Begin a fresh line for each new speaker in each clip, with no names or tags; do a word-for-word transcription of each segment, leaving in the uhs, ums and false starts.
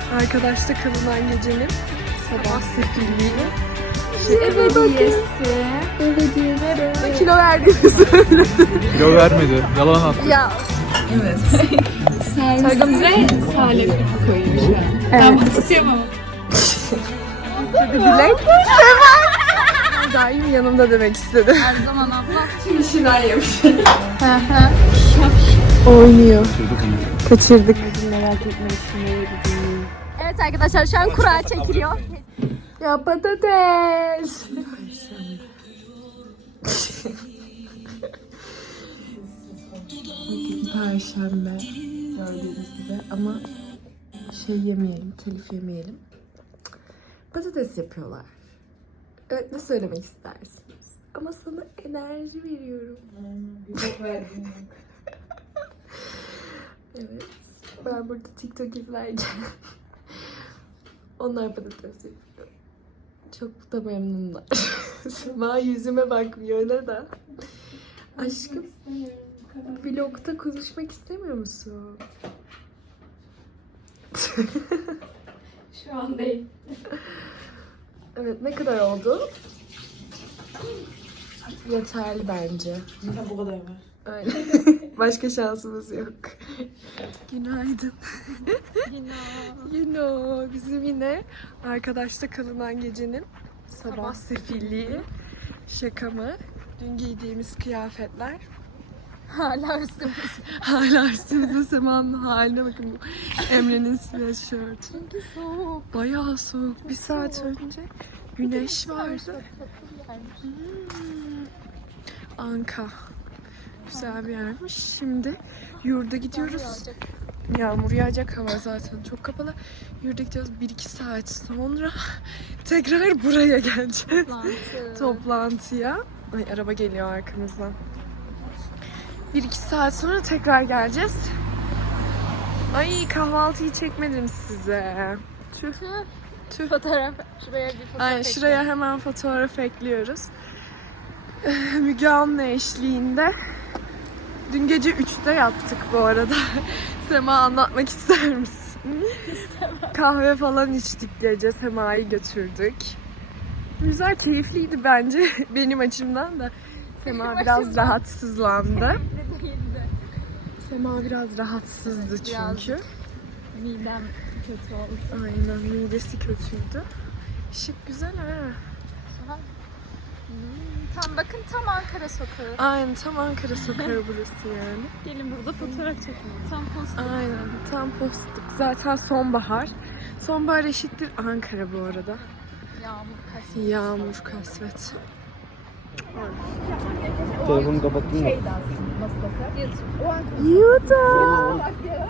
Arkadaşta kalınan gecenin sabah sefilliği.
Evet hediyesi.
Evet hediyesi. Kilo verdiğini söyledi.
Kilo vermedi. Yalan attı.
Ya. Evet. Servise salep koymuş. Evet. Ben bunu isteyemem. Dilek. Sever. Daim yanımda demek istedi.
Her zaman abla.
Tüm işinden yemiş. Oynuyor. Kaçırdık. Merak etme düşünmeye gideyim.
Evet arkadaşlar şu an kura çekiliyor.
Ya patates. Perşembe gördüğünüz gibi ama şey yemeyelim, telif yemeyelim. Patates yapıyorlar. Evet, ne söylemek istersiniz? Ama sana enerji veriyorum. Evet. Ben burada TikTok izlerken onlar patates yapıyor. Çok da memnunlar. Sema yüzüme bakmıyor neden? Aşkım, vlogda konuşmak istemiyor musun?
Şu an değil.
Evet, ne kadar oldu? Yeterli bence.
Bu kadar var.
Öyle. Başka şansımız yok. Günaydın. Yine bizim yine arkadaşta kalınan gecenin sabah sefilliği. Şaka mı? Dün giydiğimiz kıyafetler.
Hala üstümüz.
Hala üstümüzde Sema'nın haline bakın. Bu Emre'nin sweatshirt.
Çünkü soğuk.
Bayağı soğuk. Bir saat önce güneş vardı. Hmm. Anka. Güzel bir yermiş. Şimdi yurda gidiyoruz. Yağmur yağacak, hava zaten çok kapalı. Yurda gidiyoruz. bir iki saat sonra tekrar buraya geleceğiz.
Toplantı.
Toplantıya. Ay, araba geliyor arkamızdan. bir iki saat sonra tekrar geleceğiz. Ay, kahvaltıyı çekmedim size. Tüh. Tüh.
Fotoğraf. Şuraya bir fotoğraf
Ay, şuraya hemen fotoğraf ekliyoruz. Müge Anlı eşliğinde. Dün gece üçte yattık bu arada. Sema, anlatmak ister misin? İstemem. Kahve falan içtik gece. Sema'yı götürdük. Güzel, keyifliydi bence. Benim açımdan da. Sema
Benim
biraz
açımdan.
rahatsızlandı.
değildi.
Sema biraz rahatsızdı çünkü.
Birazcık. Midem kötü oldu.
Aynen, midesi kötüydü. Şık, güzel ha.
Hmm, tam bakın tam Ankara sokağı.
Aynen, tam Ankara sokağı burası yani.
Gelin burada fotoğraf çekin. Tam posta.
Aynen, tam postluk. Zaten sonbahar. Sonbahar eşittir Ankara bu arada.
Yağmur kasvet.
Yağmur, kasvet.
Telefonu kapattın mı?
YouTube.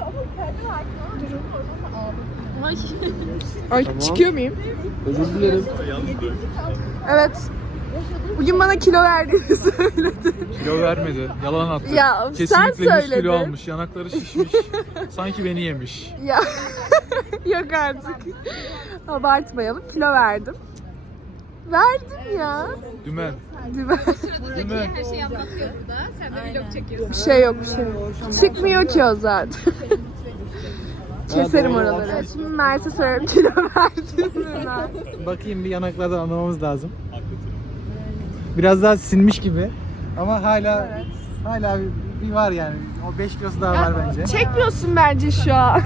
Ay.
Ay,
Tamam.
çıkıyor muyum?
Özür dilerim.
Evet. Bugün bana kilo verdiğini söyledi.
Kilo vermedi. Yalan attı.
Ya, sen
Kesinlikle yüz kilo
söyledin.
almış. Yanakları şişmiş. Sanki beni yemiş.
Ya. Yok artık. Abartmayalım. Kilo verdim. Verdim ya.
Dümen.
Değil mi?
Dümen.
Her şeyi anlatıyor burada. Sen de vlog çekiyorsun.
Bir şey yok, bir şey yok. Çıkmıyor ki o zaten. Keserim oraları. Şimdi Mert'e soruyorum, kilo verdin mi Mert?
Bakayım, bir yanaklardan anlamamız lazım. Biraz daha sinmiş gibi. Ama hala hala bir, bir var yani. O beş kilosu daha var bence.
Çekmiyorsun bence şu an.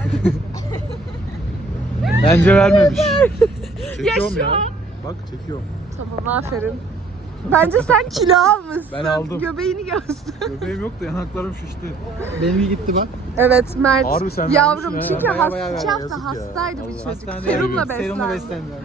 Bence vermemiş.
Ya
Çekiyorum
şu
ya.
an.
Bak, çekiyorum.
Tamam, aferin. Bence sen kilo almışsın.
Ben aldım.
Göbeğini göster.
Göbeğim yok da yanaklarım şişti. Benimki gitti bak.
Evet Mert.
Harbi sen
Yavrum
vermişsin ha.
çünkü
Bayağı
has,
bayağı
iki
verdi,
hafta
yazık ya.
hastaydı bu
Allah.
çocuk.
Hastanede
Serumla
evet, Serumla
beslendi.
beslendiler.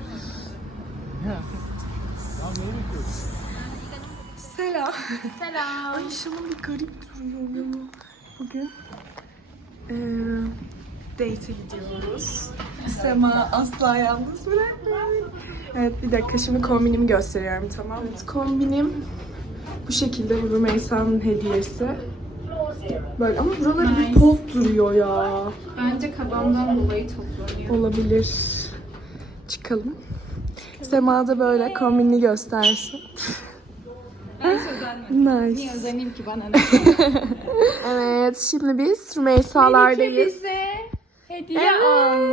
Tamam, neyi bekliyorsun?
Selam.
Selam.
Ay, şunun bir garip duruyor ya. Bugün eee date'e gidiyoruz. Sema asla yalnız bırakmıyor. Evet, bir dakika, şimdi kombinimi gösteriyorum, tamam mı? Evet, kombinim bu şekilde, bu Rümeysa'nın hediyesi. Böyle ama buraları bir pot duruyor ya.
Bence kabamdan dolayı toplanıyor.
Olabilir. Çıkalım. Sema da böyle kombinini göstersin.
Ben sözenmedim.
Nice.
Niye özeneyim ki bana ne?
Evet, şimdi biz Rümeysa'lardayız.
bize hediye almış.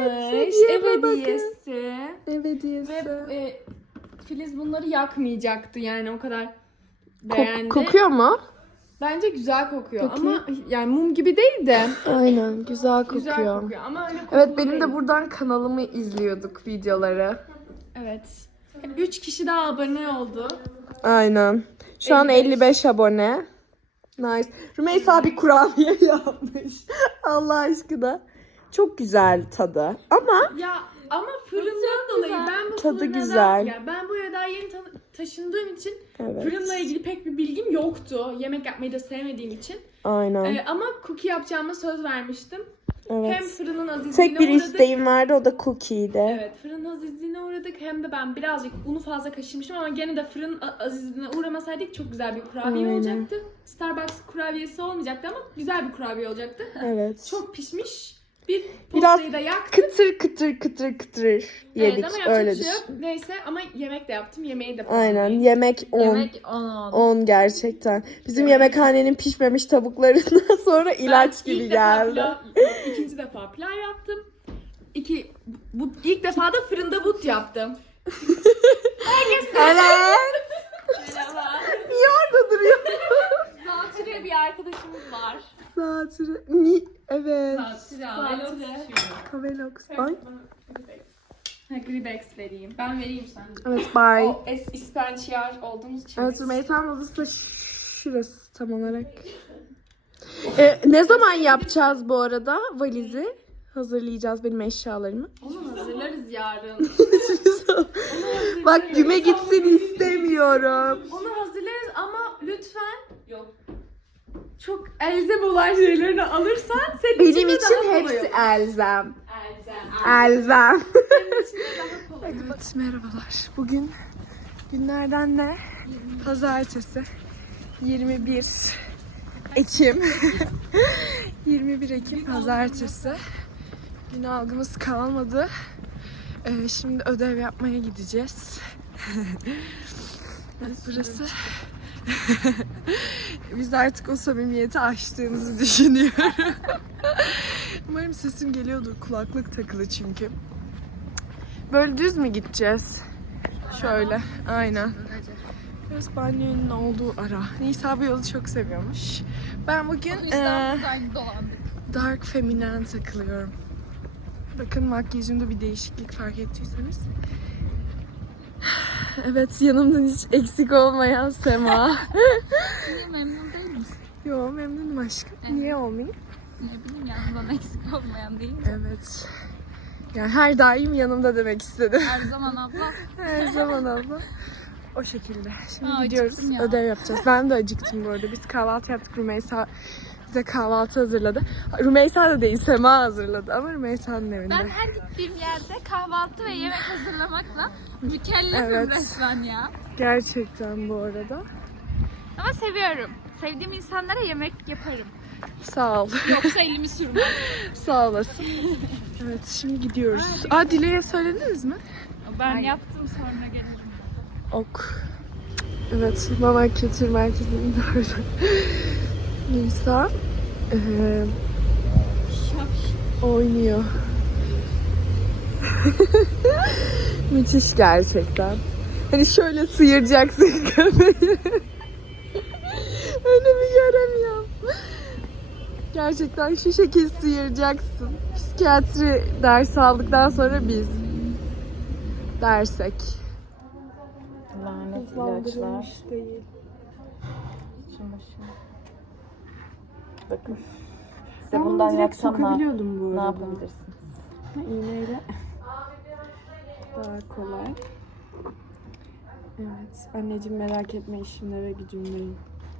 hediyeme
ev
bakın.
hediyesi.
Ev hediyesi.
Ve e, Filiz bunları yakmayacaktı yani o kadar
Kok-
beğendi.
kokuyor mu?
Bence güzel kokuyor
Bakayım.
ama yani mum gibi değil de
Aynen, güzel kokuyor.
güzel kokuyor ama öyle kokulu
Evet, benim
değil.
de buradan kanalımı izliyorduk, videoları.
Evet. Üç kişi daha abone oldu.
Aynen. Şu an
elli beş.
elli beş abone. Nice. Rümeysa bir kurabiye yapmış. Allah aşkına. Çok güzel tadı. Ama
Ya ama fırından dolayı ben bu
Tadı
fırına
güzel.
Da, ya ben bu eve daha yeni ta- taşındığım için
evet.
fırınla ilgili pek bir bilgim yoktu. Yemek yapmayı da sevmediğim için.
Aynen.
Ee, ama cookie yapacağıma söz vermiştim.
Evet.
Hem fırının azizliğine
Tek bir
uğradık.
isteğim vardı, o da cookie'ydi.
Evet, fırın azizliğine uğradık. Hem de ben birazcık unu fazla kaşırmışım ama gene de fırın a- azizliğine uğramasaydık çok güzel bir kurabiye
Aynen.
olacaktı. Starbucks kurabiyesi olmayacaktı ama güzel bir kurabiye olacaktı.
Evet.
Çok pişmiş. Bir
Biraz
postayı da yaktık.
Kıtır kıtır kıtır kıtır yedik.
Evet ama yapacak
Öyle
bir şey yok.
düşün.
Neyse ama yemek de yaptım. Yemeği de
Aynen.
puanlayayım.
Yemek on.
Yemek on.
on gerçekten. Bizim
Evet.
yemekhanenin pişmemiş tavuklarından sonra ilaç
Ben
gibi
ilk defa
geldi.
Pilav, ikinci defa pilav yaptım. İki, bu, ilk defa da fırında but yaptım.
Evet.
Merhaba.
Niye orada duruyor?
Zatürre bir arkadaşımız var.
Zatürre. Ni? Evet.
Zatürre.
Kavelox. Ay.
Ha, Gribex vereyim. Ben vereyim sen.
Evet, bye.
O es ispençiyar olduğumuz için.
Evet, Rümeysa'nın odası da şurası tam olarak. Ee, ne zaman yapacağız bu arada valizi? Hazırlayacağız benim eşyalarımı.
Onu hazırlarız yarın.
Bak, güme gitsin istemiyorum.
Onu hazırlarız ama lütfen yok. Çok elzem olan şeylerini alırsan senin
Benim
için de
için
daha kolay
hepsi
olur.
elzem.
Elzem.
Elzem.
Senin için de daha kolay olur.
Evet, merhabalar. Bugün günlerden ne? Pazartesi. yirmi bir Ekim. yirmi bir Ekim Pazartesi. Gün algımız kalmadı. Ee, şimdi ödev yapmaya gideceğiz. Evet, burası. Biz artık o samimiyeti aştığımızı düşünüyorum. Umarım sesim geliyordur. Kulaklık takılı çünkü. Böyle düz mü gideceğiz? Şöyle. Aynen. Biraz banyonun olduğu ara. Nisa bu yolu çok seviyormuş. Ben bugün eee, dark feminen takılıyorum. Bakın makyajımda bir değişiklik fark ettiyseniz. Evet, yanımdan hiç eksik olmayan Sema.
Niye memnun değil misin?
Yo, memnunum aşkım. Niye olmayayım?
Ne bileyim yanından eksik olmayan değil mi?
Evet. Yani her daim yanımda demek istedim.
Her zaman abla.
Her zaman abla. O şekilde. Şimdi
Aa,
gidiyoruz.
acıktım ya.
Ödev yapacağız. Ben de acıktım bu arada. Biz kahvaltı yaptık. Rümeysa bize kahvaltı hazırladı. Rümeysa da değil, Sema hazırladı ama Rümeysa'nın evinde.
Ben her gittiğim yerde kahvaltı ve yemek hazırlamakla mükellefim
Evet.
resmen ya.
Gerçekten bu arada.
Ama seviyorum. Sevdiğim insanlara yemek yaparım.
Sağ ol.
Yoksa elimi sürmem.
Sağ olasın. Evet, şimdi gidiyoruz. Aa, Dile'ye söylediniz mi?
Ben yaptım sonra gelirim.
Ok. Evet, Mama Kültür Merkezi'nin de orada. Nisa eee, oynuyor. Müthiş gerçekten. Hani şöyle sıyıracaksın kamerayı. Öyle bir göremiyorum. Gerçekten şu şekil sıyıracaksın. Psikiyatri dersi aldıktan sonra biz dersek.
Lanet ilaçlar.
Değil.
Şuna şuna. Bakın. Size
Ben bunu
bundan
direkt
yapsam ne, yap-
sokabiliyordum bu
ne
arada.
yapabilirsiniz?
İğneyle daha kolay. Evet. Anneciğim, merak etme, işimde ve gücümdeyim.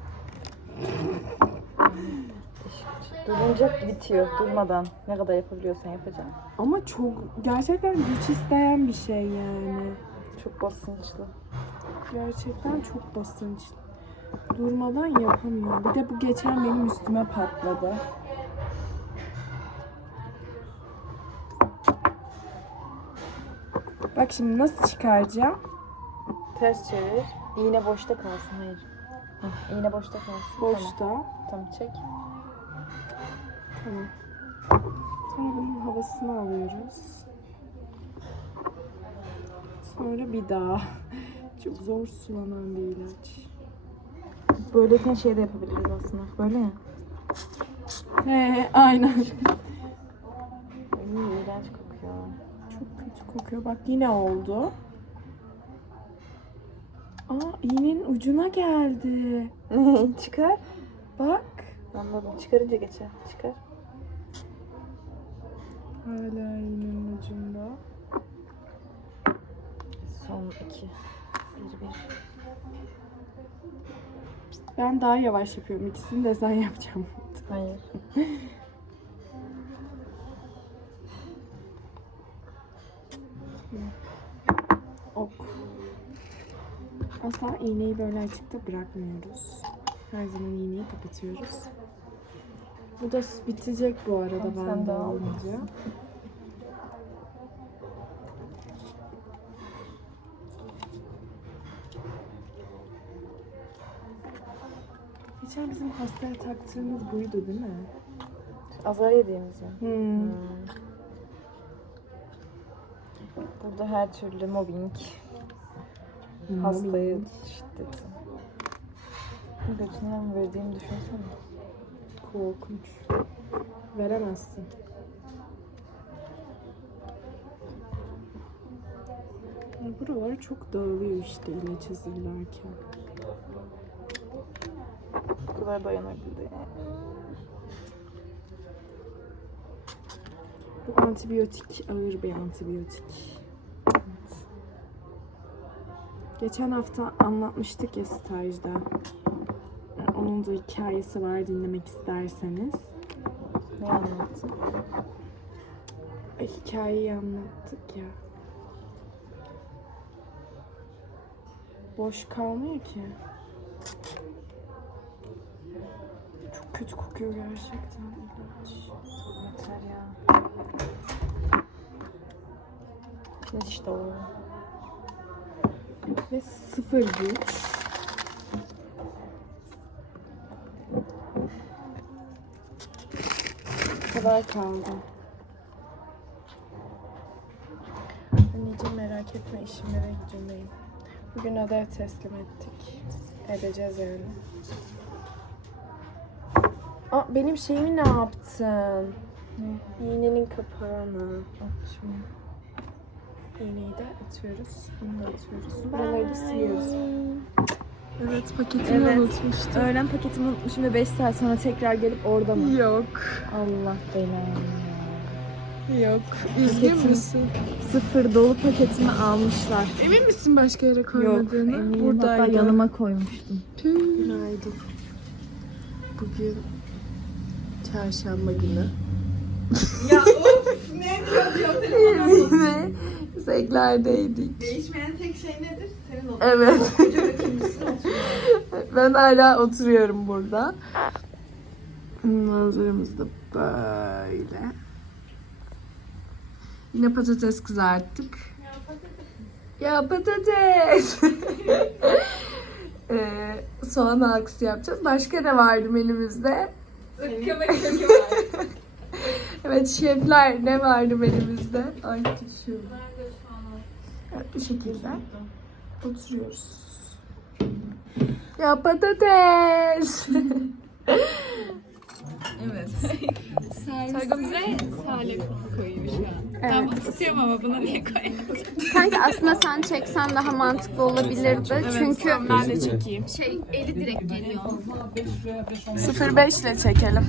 Durunca bitiyor. Durmadan. Ne kadar yapabiliyorsan yapacaksın.
Ama çok gerçekten güç isteyen bir şey yani.
Çok basınçlı.
Gerçekten çok basınçlı. Durmadan yapamıyorum. Bir de bu geçen benim üstüme patladı. Bak şimdi nasıl çıkaracağım?
Ters çevir. İğne boşta kalsın. Hayır. Heh, iğne boşta kalsın.
Boşta.
Tamam. Tamam çek.
Tamam. Sonra bunun havasını alıyoruz. Sonra bir daha. Çok zor sulanan bir ilaç.
Böyleyken şey de yapabiliriz aslında. Böyle ya.
He, aynen.
İyi, iğrenç kokuyor.
Çok kötü kokuyor. Bak yine oldu. Aa, iğnenin ucuna geldi.
Çıkar.
Bak.
Anladım. Çıkarınca geçer. Çıkar.
Hala iğnenin ucunda.
Son iki. Bir bir.
Ben daha yavaş yapıyorum. İkisini de sen yapacağım.
Hayır.
Ok. Asla iğneyi böyle açıkta bırakmıyoruz. Her zaman iğneyi kapatıyoruz. Bu da bitecek bu arada
Tamam,
ben
sen
de
de al.
alınca. Geçen bizim hastaya taktığımız buydu değil mi?
Azar yediğimiz mi?
Hmm.
Hmm. Burada her türlü mobbing, hastayı şiddeti. Götünden verdiğimi düşünsene.
Korkunç. Veremezsin. Ya buralar çok dağılıyor işte ilaç hazırlarken.
Bu kadar dayanabildi.
Bu antibiyotik ağır bir antibiyotik. Evet. Geçen hafta anlatmıştık ya stajda. Onun da hikayesi var dinlemek isterseniz.
Ne anlattın?
Ay, hikayeyi anlattık ya. Boş kalmıyor ki. Çok kötü kokuyor gerçekten ilaç.
Yeter ya. Şimdi işte o.
Ve sıfır güç. Bu kadar kaldı. Anneciğim merak etme, işimle bekleyeyim. Bugün ödev teslim ettik. Edeceğiz yani. Aa, benim şeyimi ne yaptın? İğnenin kapağını.
Şimdi.
İğneyi de atıyoruz. Bunu da atıyoruz. Buraları da siliyoruz. Evet, paketimi
Evet.
unutmuştum.
Öğlen paketimi unutmuşum ve beş saat sonra tekrar gelip orada mı?
Yok.
Allah belanı ya.
Yok. Üzgün müsün?
Sıfır dolu paketimi almışlar.
Emin misin başka yere
Yok,
koymadığını?
eminim.
Buradaydı.
Hatta yanıma koymuştum.
Tüh. Günaydın. Bugün çarşamba günü. Ya of! Ne diyor diyor Yine Zeklerdeydik.
Değişmeyen tek şey nedir? Senin o.
Evet.
Kimsin oturuyor?
Ben hala oturuyorum burada. Manzaramız da böyle. Yine patates kızarttık. Ya patates. ee, soğan halkası yapacağız. Başka ne vardı menümüzde?
Sıkkımı kökü var.
Evet şefler ne vardı menümüzde? Ay düşüyorum. Evet bu şekilde oturuyoruz. Ya patates.
Evet. Soygun bize salep koyuyor şu an. Ben bunu tutuyorum ama buna niye koyuyorsun?
Kanka aslında sen çeksen daha mantıklı olabilirdi. Çünkü
Ben de çekeyim.
şey eli direkt geliyor.
sıfır beş ile çekelim.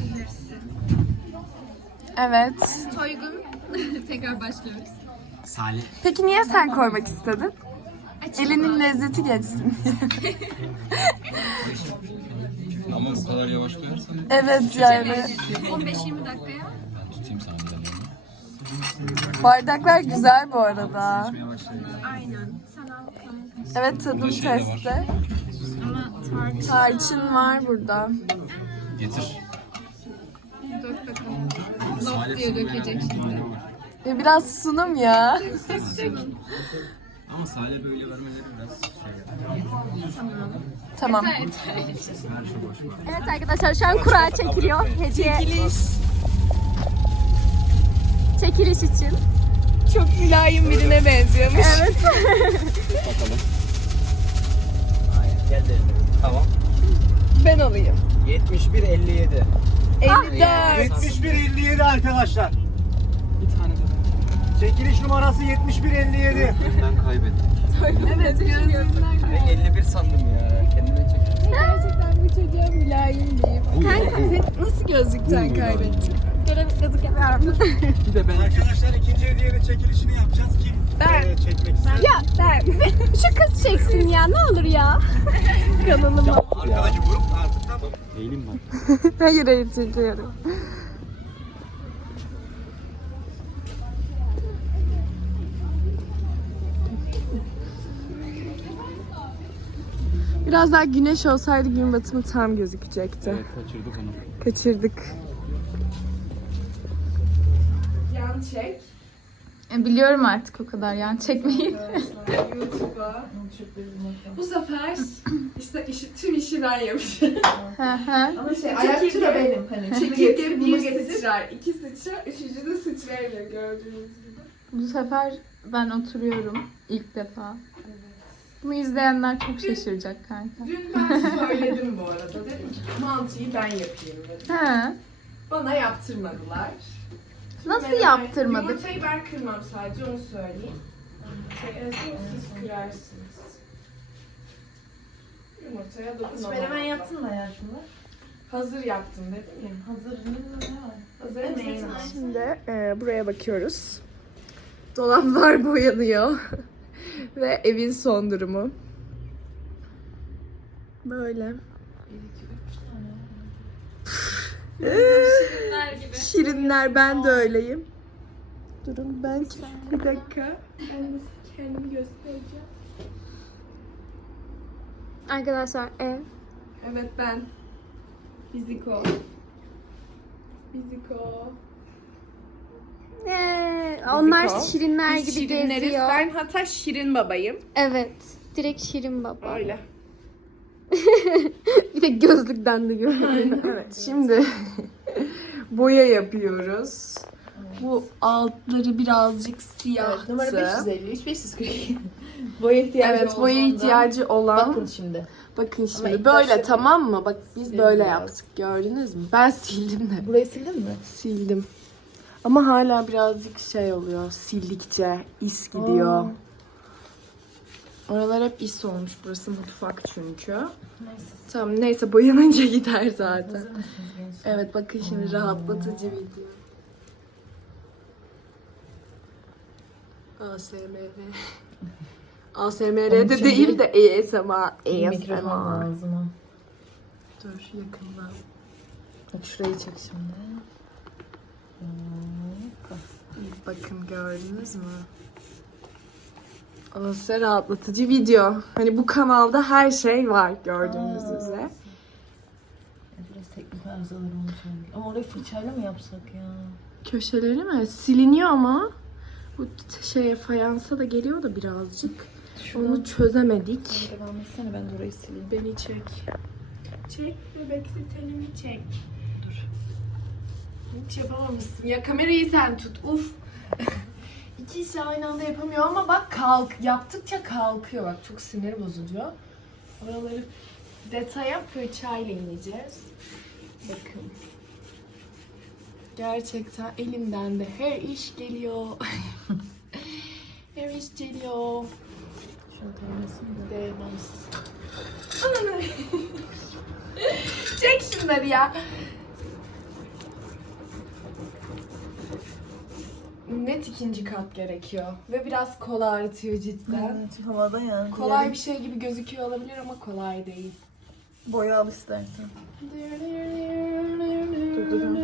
Evet.
Toygun tekrar başlıyoruz.
Salih.
Peki niye sen koymak istedin? Elinin lezzeti geçsin.
Ama bu kadar yavaş koyarsan
Evet yani.
on beş yirmi dakikaya.
ben tutayım sana bir de.
Bardaklar güzel bu arada.
Tutmaya başlayayım.
Aynen. Sen al kanka.
Evet tadım
şey de var.
testi.
Ama tarçın.
Tarçın var burada.
Getir.
Dök bakalım. Lop diye dökecek şimdi.
Ve biraz sunum ya.
Ama Salih böyle vermeleri biraz şey.
Tamam.
Evet arkadaşlar şu an kura çekiliyor. Hediye. Çekiliş. Çekiliş için.
Çok güzel. mülayim birine benziyormuş. Evet.
Bakalım. Aynen geldi. Tamam.
Ben olayım.
yetmiş bir elli yedi.
elli dört.
yetmiş bir elli yedi arkadaşlar.
Bir tane de.
Çekiliş numarası yetmiş bir elli yedi.
Önden kaybettik.
Evet, gözlüğünden.
Ben elli bir sandım ya. Kendime çektim.
Gerçekten bu çocuğa mülayim diyeyim. Kanka sen nasıl gözlükten kaybettin?
Görev yapıyorum.
Bir de ben
Arkadaşlar ikinci hediyenin çekilişini yapacağız. Kim
Ben.
e, çekmek ister?
Ya ben.
Şu kız çeksin ya ne olur ya.
Kanalıma.
Arkadaşı grup artık tamam.
eğilim var.
Hayır hayır çekiyorum. Biraz daha güneş olsaydı gün batımı tam gözükecekti.
Evet kaçırdık onu.
Kaçırdık. Yan çek.
E, biliyorum artık o kadar yani çekmeyin.
YouTube'a. Bu sefer işte işi, tüm işi ben yapacağım.
Hı hı.
Ama şey ayakçı da benim. Hani
Çekirge bir sıçrar, iki sıçrar, üçüncü de sıçrayla gördüğünüz gibi.
Bu sefer ben oturuyorum ilk defa. Bunu izleyenler çok şaşıracak kanka.
Dün ben söyledim bu arada. Dedim ki mantıyı ben yapayım dedim.
He.
Bana yaptırmadılar.
Nasıl
Ben-
yaptırmadık?
Yumurtayı ben kırmam sadece onu söyleyeyim. Şey, en son siz kırarsınız. Yumurtaya dokunamam.
Menemen yaptın mı hayatında?
Hazır yaptım dedim ya.
Hazır ne var?
Hazır
Evet,
menemen.
evet.
Şimdi e, buraya bakıyoruz. Dolaplar boyanıyor. Ve evin son durumu. Böyle.
Şirinler gibi.
Şirinler, ben de öyleyim. Durun ben bir dakika. Ben de kendimi göstereceğim.
Arkadaşlar ev.
Evet ben. Biziko. Biziko.
Ee, onlar
Biziko.
şirinler
Biz
gibi
şirinleriz.
geziyor.
Ben hatta Şirin babayım.
Evet. Direkt şirin baba.
Öyle.
Bir de gözlükten de görüyorum.
Evet şimdi boya yapıyoruz. Bu altları birazcık siyahtı.
Numara beş yüz elli üç beş yüz kırk iki. Boya ihtiyacı
Evet, boya
olduğunda-
ihtiyacı olan.
Bakın şimdi.
Bakın şimdi
ilk
böyle
başta-
tamam mı? Bak biz
Sildim
böyle
biraz.
yaptık, gördünüz mü? Ben sildim de.
Burayı sildin mi?
Sildim. Ama hala birazcık şey oluyor. Sildikçe is gidiyor.
Aa.
Oralar hep is olmuş. Burası mutfak çünkü. Neyse. Tamam neyse boyanınca gider zaten. Evet bakın şimdi rahatlatıcı video. A S M R. A S M R'de
Onun için
değil
bir-
de A S M R.
Bir
A S
mikrofon
M R.
lazım ha.
Dur yakından.
Bak şurayı çek şimdi.
Bakın gördünüz mü? O size rahatlatıcı video. Hani bu kanalda her şey var gördüğünüz
Aa.
üzere.
Biraz teknik arızalar olmuş olabilir. Ama orayı fırçayla mı yapsak ya?
Köşeleri mi? Siliniyor ama. Bu t- şeye fayansa da geliyor da birazcık. Onu çözemedik.
Devam etsene ben de orayı sileyim.
Beni çek. Çek bebeksi telimi çek. Dur. Hiç yapamamışsın. Ya kamerayı sen tut. Uf. İki işi aynı anda yapamıyor ama bak kalk. Yaptıkça kalkıyor. Bak çok sinir bozucu. Oraları detaya fırçayla ineceğiz. Bakın. Gerçekten elimden de her iş geliyor. Her iş geliyor.
Şunu değmesin de.
Değmez. Ananı. Çek şunları ya. Net ikinci kat gerekiyor. Ve biraz kol ağrıtıyor cidden.
Evet, havada yani.
Kolay bir şey gibi gözüküyor olabilir ama kolay değil.
Boya al istersen.
Dur dur